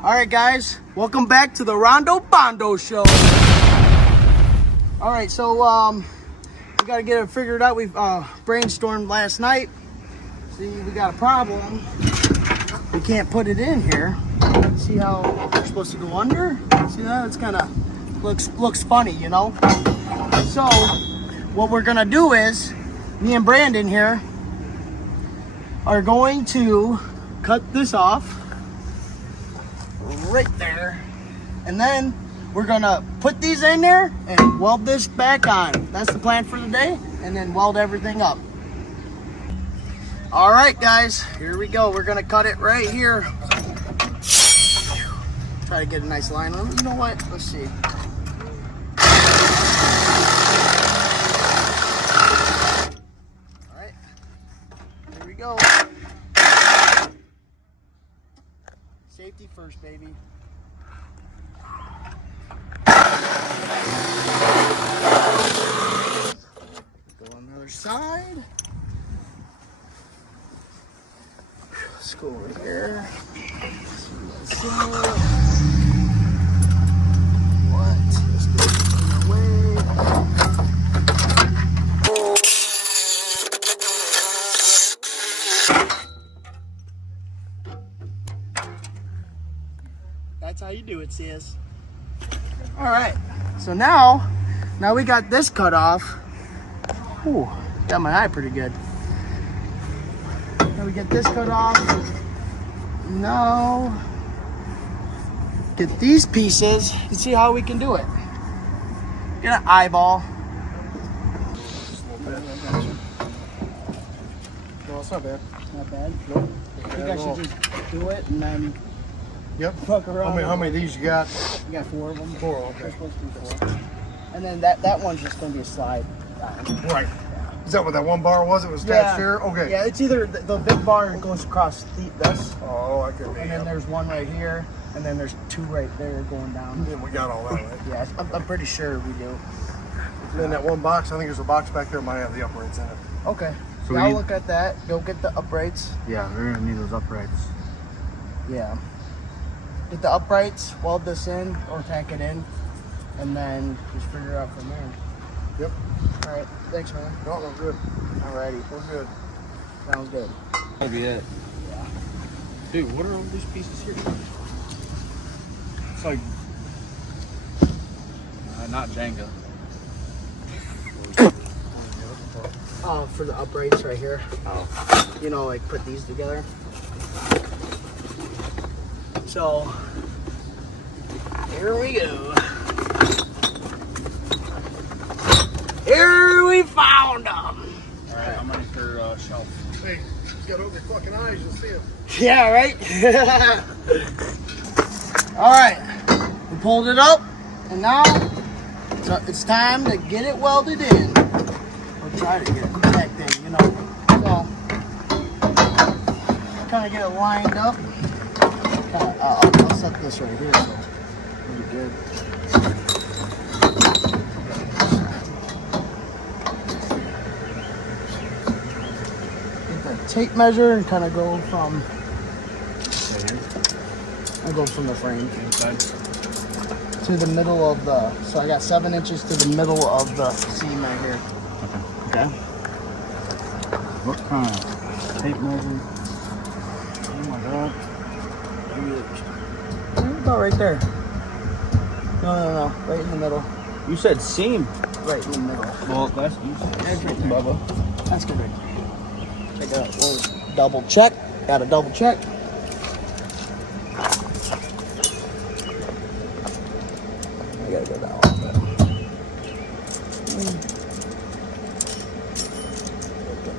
All right, guys, welcome back to the Rondo Bondo Show. All right, so we got to get it figured out. We've brainstormed last night. See, we got a problem. We can't put it in here. See how we're supposed to go under? See that? It's kind of looks funny, you know? So what we're gonna do is, me and Brandon here are going to cut this off right there, and then we're gonna put these in there and weld this back on. That's the plan for the day, and then weld everything up. All right, guys, here we go. We're gonna cut it right here. Try to get a nice line on it. You know what? Let's see. All right, here we go. Safety first, baby. Go on the other side. Let's go over here. Let's see. What? Let's get it in the way. That's how you do it, sis. All right. So now we got this cut off. Ooh, got my eye pretty good. Now we get this cut off. Now get these pieces and see how we can do it. Get an eyeball. No, it's not bad. Not bad. Nope. I think I should just do it and then fuck Yep. around. How many of these you got? You got 4 of them. 4, okay. We're supposed to do 4. And then that one's just gonna be a slide. Right. Is that what that one bar was? It was attached here? Okay. Yeah, it's either the big bar goes across this, Oh, I could be. and then there's one right here, and then there's 2 right there going down. Yeah, we got all that, right? Yeah, I'm pretty sure we do. And then that one box, I think there's a box back there, might have the uprights in it. Okay. So Yeah, I'll look at that. Go get the uprights. Yeah, we're gonna need those uprights. Yeah. Get the uprights, weld this in, or tack it in, and then just figure it out from there. Yep. All right. Thanks, man. No, good. Alrighty. We're good. Sounds good. That'll be it. Yeah. Dude, what are all these pieces here? It's like not Jenga. For the uprights right here. Oh. You know, like put these together. So here we go. Here we found them. All right, I'm ready for shelf. Hey, he's got ugly fucking eyes, you'll see him. Yeah, right? All right, we pulled it up, and now it's time to get it welded in. Or try to get it tacked in, you know. So, kind of get it lined up. I'll set this right here, so pretty good. Tape measure and kind of go from the frame to the middle of the, so I got 7 inches to the middle of the seam right here. Okay. What kind of tape measure? Oh my god. About right there. No, right in the middle. You said seam. Right in the middle. Well, that's easy. That's right there. Bubba. That's good. Take a little double check. Got a double check. I gotta go down.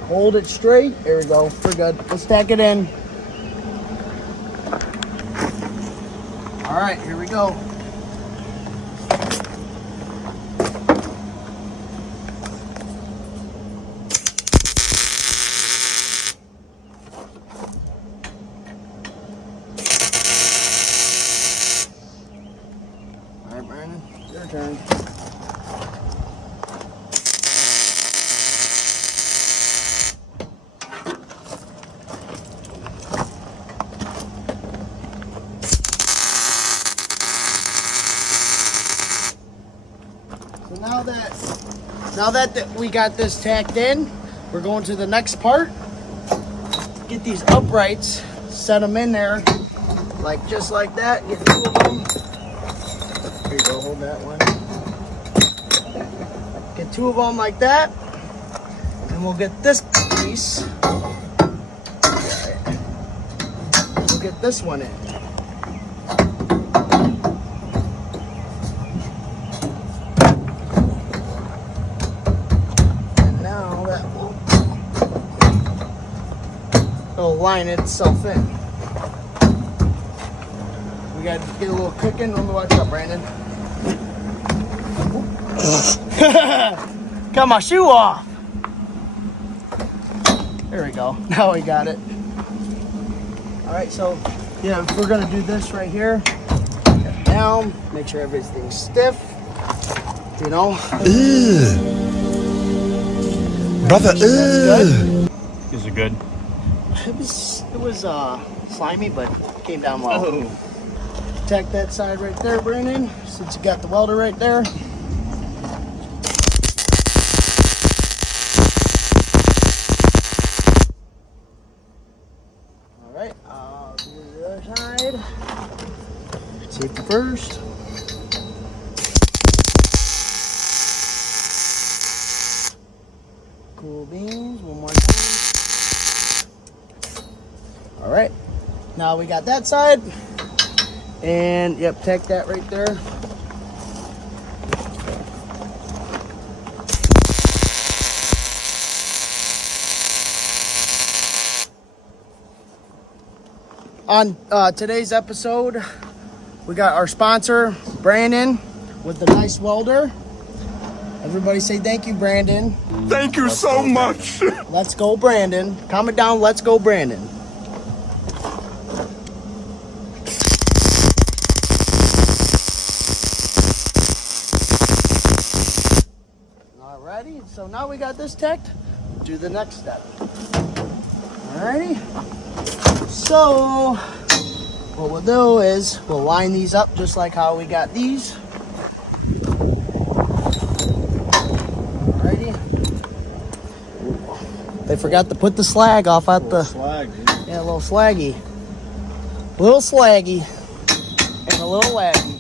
Hold it straight. There we go. We're good. Let's tack it in. All right, here we go. All right, Brandon, your turn. now that we got this tacked in, we're going to the next part. Get these uprights, set them in there, like just like that. Get 2 of them. Here you go, hold that one. Get 2 of them like that, and we'll get this piece. We'll get this one in. And now that will line itself in. We gotta get a little cooking. Let me watch out, Brandon. Got my shoe off. There we go. Now we got it. All right, so yeah, we're gonna do this right here. Get it down, make sure everything's stiff. You know. Brother, Good. Is it good? It was slimy, but it came down well. Oh. Tack that side right there, Brandon, since you got the welder right there. All right, I'll do the other side. Safety first. Cool beans, one more time. All right, now we got that side. And yep, tack that right there. On today's episode, we got our sponsor, Brandon, with the nice welder. Everybody say thank you, Brandon. thank you so much. Let's go, Brandon. Comment down, let's go, Brandon. Alrighty, so now we got this tacked. Do the next step. Alrighty. So, what we'll do is we'll line these up just like how we got these. Alrighty. They forgot to put the slag off at the. Slag, dude. Yeah, a little slaggy. A little slaggy. And a little laggy.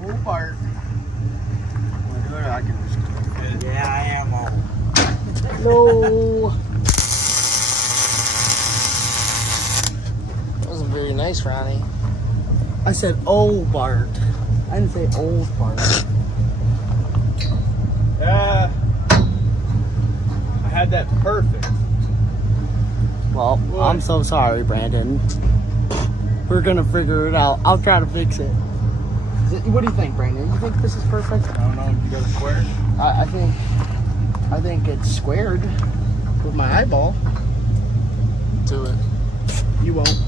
Oh, Bart. Yeah, I am old. No. That wasn't very nice, Ronnie. I said old Bart. I didn't say old Bart. Yeah. I had that perfect. Well, What? I'm so sorry, Brandon. We're gonna figure it out. I'll try to fix it. What do you think, Brandon? You think this is perfect? I don't know. You got a square? I think it's squared with my eyeball. Do it. You won't.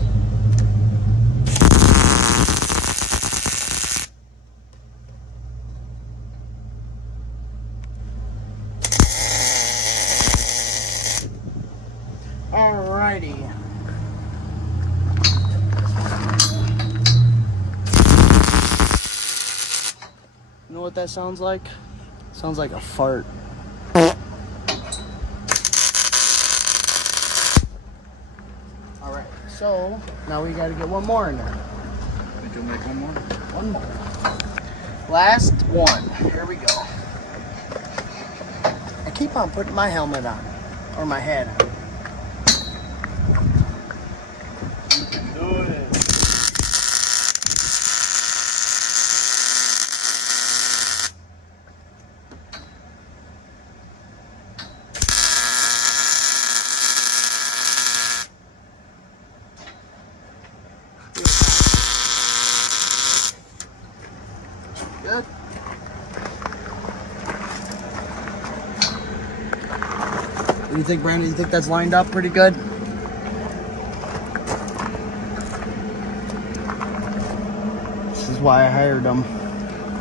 Alrighty. You know what that sounds like? Sounds like a fart. Alright, so now we gotta get one more in there. Think you'll make one more? One more. Last one. Here we go. I keep on putting my helmet on. Or my hat on. Do it. Good. What do you think, Brandon? You think that's lined up pretty good? This is why I hired him.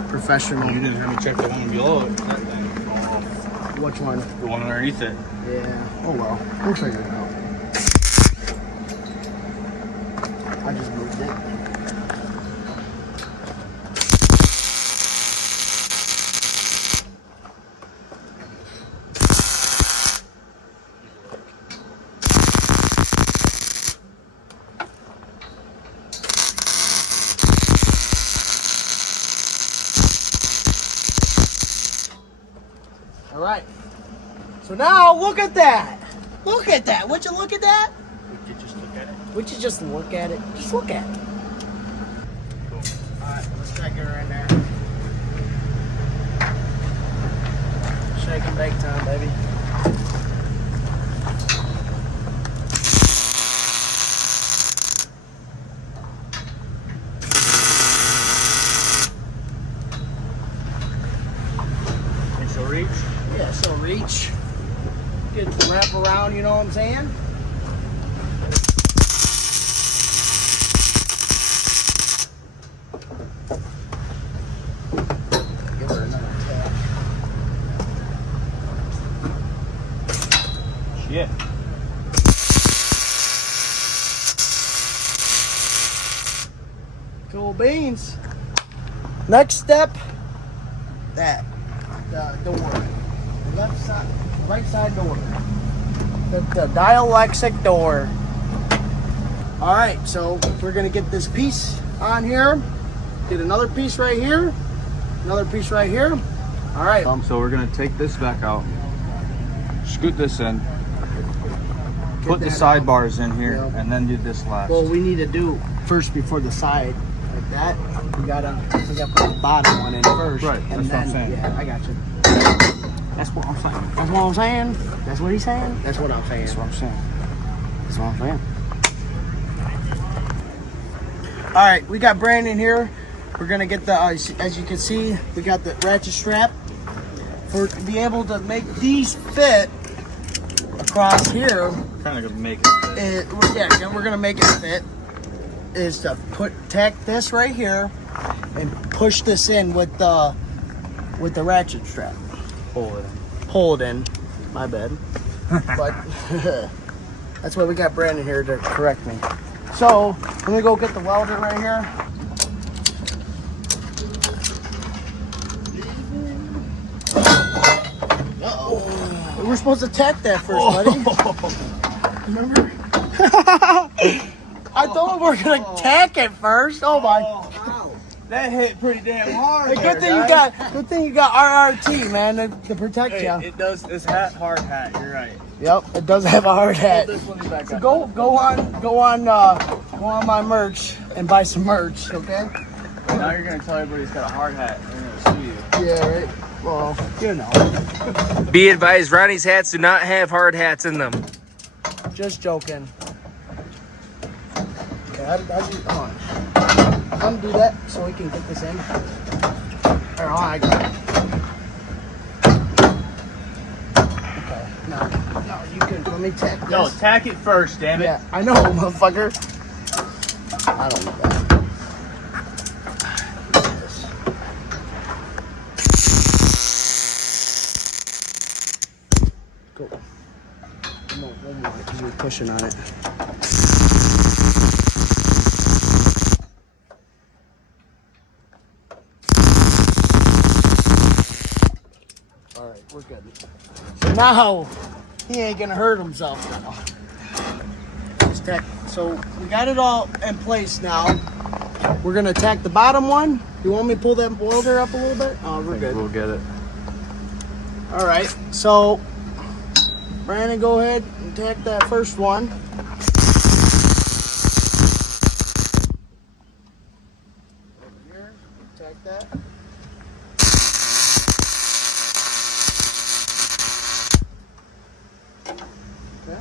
professional. You didn't have me check the one below it. That thing. Which one? The one underneath it. Yeah. Oh well. We'll figure it out. I just moved it. All right. So now look at that. Look at that. Would you look at that? Would you just look at it? Would you just look at it? Just look at it. Cool. All right, let's check it right there. Shake and bake time, baby. Think she'll reach? Yeah, so reach. Get the wrap around, you know what I'm saying? Give her another tap. Shit. Cool beans. Next step, that. The door. The left side, right side door. The dielectric door. All right, so we're gonna get this piece on here. Get another piece right here. Another piece right here. All right. So we're gonna take this back out. Scoot this in. Put the that sidebars in here, Yeah. and then do this last. Well, we need to do first before the side like that. We gotta put the bottom one in first. Right, and that's what I'm then, saying. Yeah, I got you. That's what I'm saying. That's what I'm saying. That's what he's saying. That's what I'm saying. That's what I'm saying. That's what I'm saying. All right, we got Brandon here. We're gonna get the, as you can see, we got the ratchet strap. For to be able to make these fit across here, Kind of gonna make it. we're gonna make it fit. Is to tack this right here and push this in with the ratchet strap. Pull it in. Pull it in. My bad. But that's why we got Brandon here to correct me. So I'm gonna go get the welder right here. Uh-oh. We're supposed to tack that first, buddy. Remember? I thought we were gonna tack it first. Oh my! That hit pretty damn hard. Good thing you got RRT, man, to protect you. It does. It's hard hat. You're right. Yep, it does have a hard hat. This one's back So up. go on my merch and buy some merch, okay? Now you're gonna tell everybody he's got a hard hat. They're gonna sue you. Yeah, right. Well, you know, Be advised, Ronnie's hats do not have hard hats in them. just joking. Okay, hold on. Undo that so we can get this in. Here, hold on, I got it. Okay, no, you can. Let me tack this. No, tack it first, damn it. Yeah, I know, motherfucker. I don't need that. Go. No, one more, because you're pushing on it. Alright, we're good. So now, he ain't gonna hurt himself now. So we got it all in place now. We're gonna attack the bottom one. You want me to pull that welder up a little bit? Oh, we're good. We'll get it. All right. So Brandon, go ahead and attack that first one. Over here, attack that. Okay.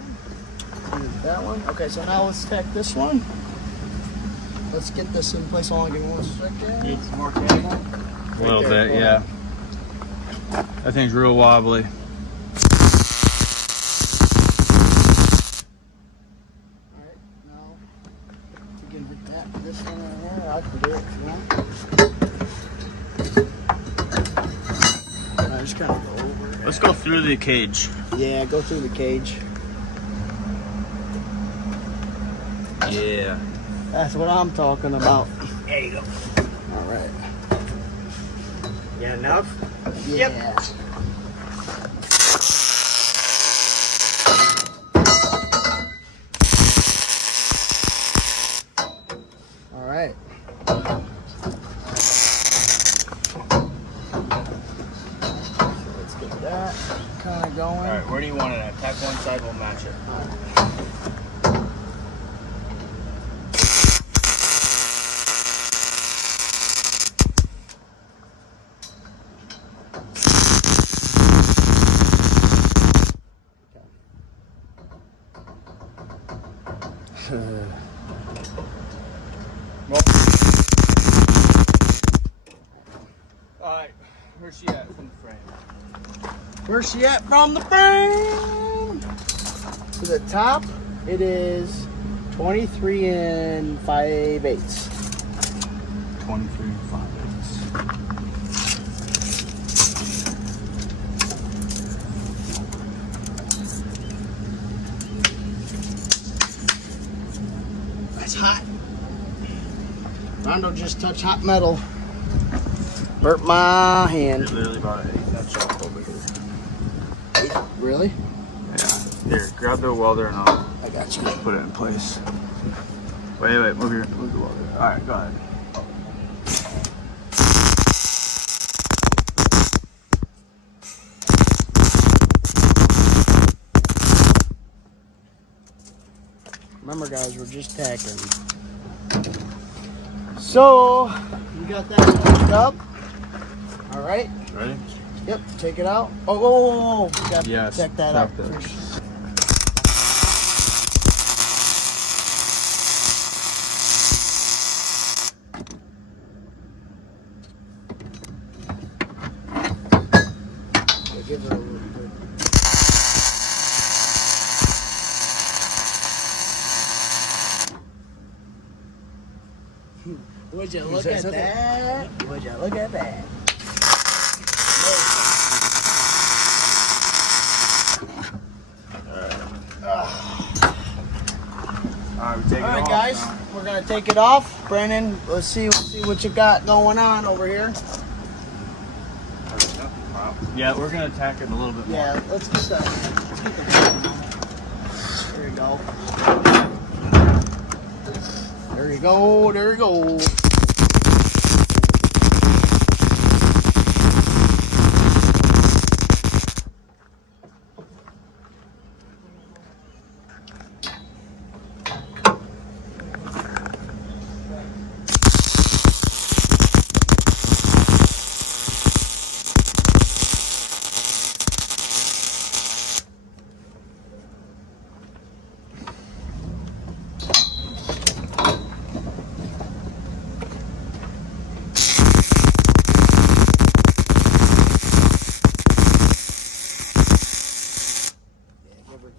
Use that one. Okay, so now let's attack this one. Let's get this in place. Hold on, give me 1 second. Need some more cable? A little there, bit, yeah. That thing's real wobbly. Alright, now we can hit that. This one right here. I can do it if you want. Let's go through the cage. Yeah, go through the cage. Yeah. That's what I'm talking about. There you go. All right. Yeah, enough? Yeah. All right. Let's get that kind of going. All right, where do you want it at? Tack one side, we'll match it. Alright, where's she at from the frame? Where's she at from the frame? To the top, it is 23 and 5/8. 23 and 5/8. That's hot. Rondo just touched hot metal. Burnt my hand. You're literally about an 1/8 inch off over here. Really? Yeah. Here, grab the welder and I'll I got you. put it in place. Wait, move the welder. Alright, go ahead. Remember, guys, we're just tacking. So, we got that hooked up. All right. Ready? Yep. Take it out. Oh, whoa. We got to Yes, check that out check that. first. Yeah, give it a little bit. Would you look at that? Would you look at that? Alright, we take it All right, off guys, now. we're gonna take it off. Brandon, let's see what you got going on over here. Yeah, we're gonna tack it a little bit more. Yeah, let's get that. Let's get the. There you go. There you go. There you go.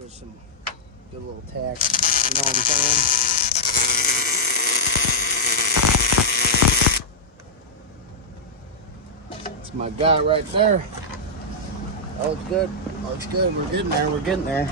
Some good little tack, you know what I'm saying? That's my guy right there. Oh, it's good. Oh, it's good. We're getting there. We're getting there.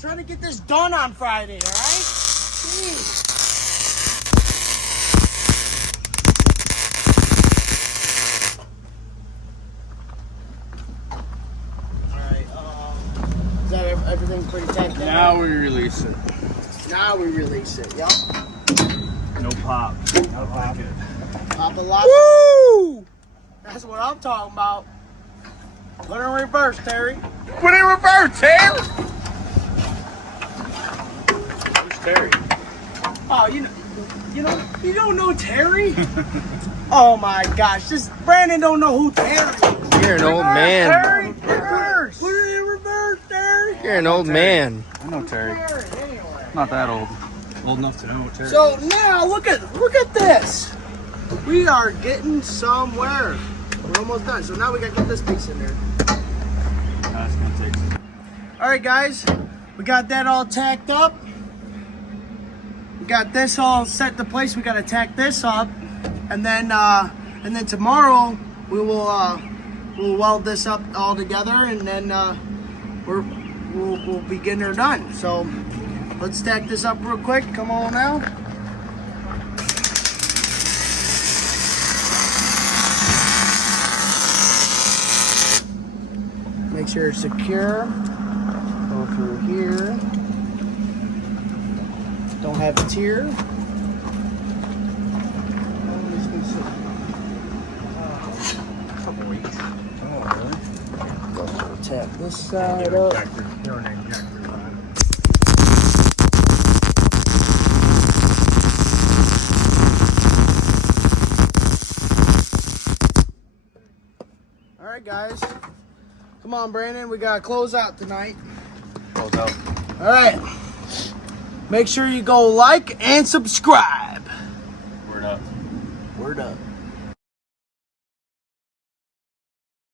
Trying to get this done on Friday, all right? Jeez. All right. Is that everything pretty tacked down? Now we release it. Now we release it. Yep. No pop. No pop. Pop a lot. Woo! That's what I'm talking about. Put it in reverse, Terry. Put it in reverse, Terry! Where's Terry? Oh, you know, You don't know Terry? Oh my gosh, this Brandon don't know who Terry is. You're an old man. Terry, reverse. Put it in reverse, Terry. You're an old man. I know Terry. Terry, anyway. Not that old. Old enough to know Terry. So now look at this. We are getting somewhere. We're almost done. So now we gotta get this piece in there. That's gonna take some. All right, guys, we got that all tacked up. We got this all set to place. We gotta tack this up, and then tomorrow we will we'll weld this up all together, and then we'll be getting her done. So let's tack this up real quick. Come on now. Make sure it's secure. Go through here. Don't have a tear. Couple weeks. Oh, really? Tap this side up. Your name, Jack. All right, guys. Come on, Brandon. We gotta close out tonight. Close out. All right. Make sure you go like and subscribe. Word up. Word up.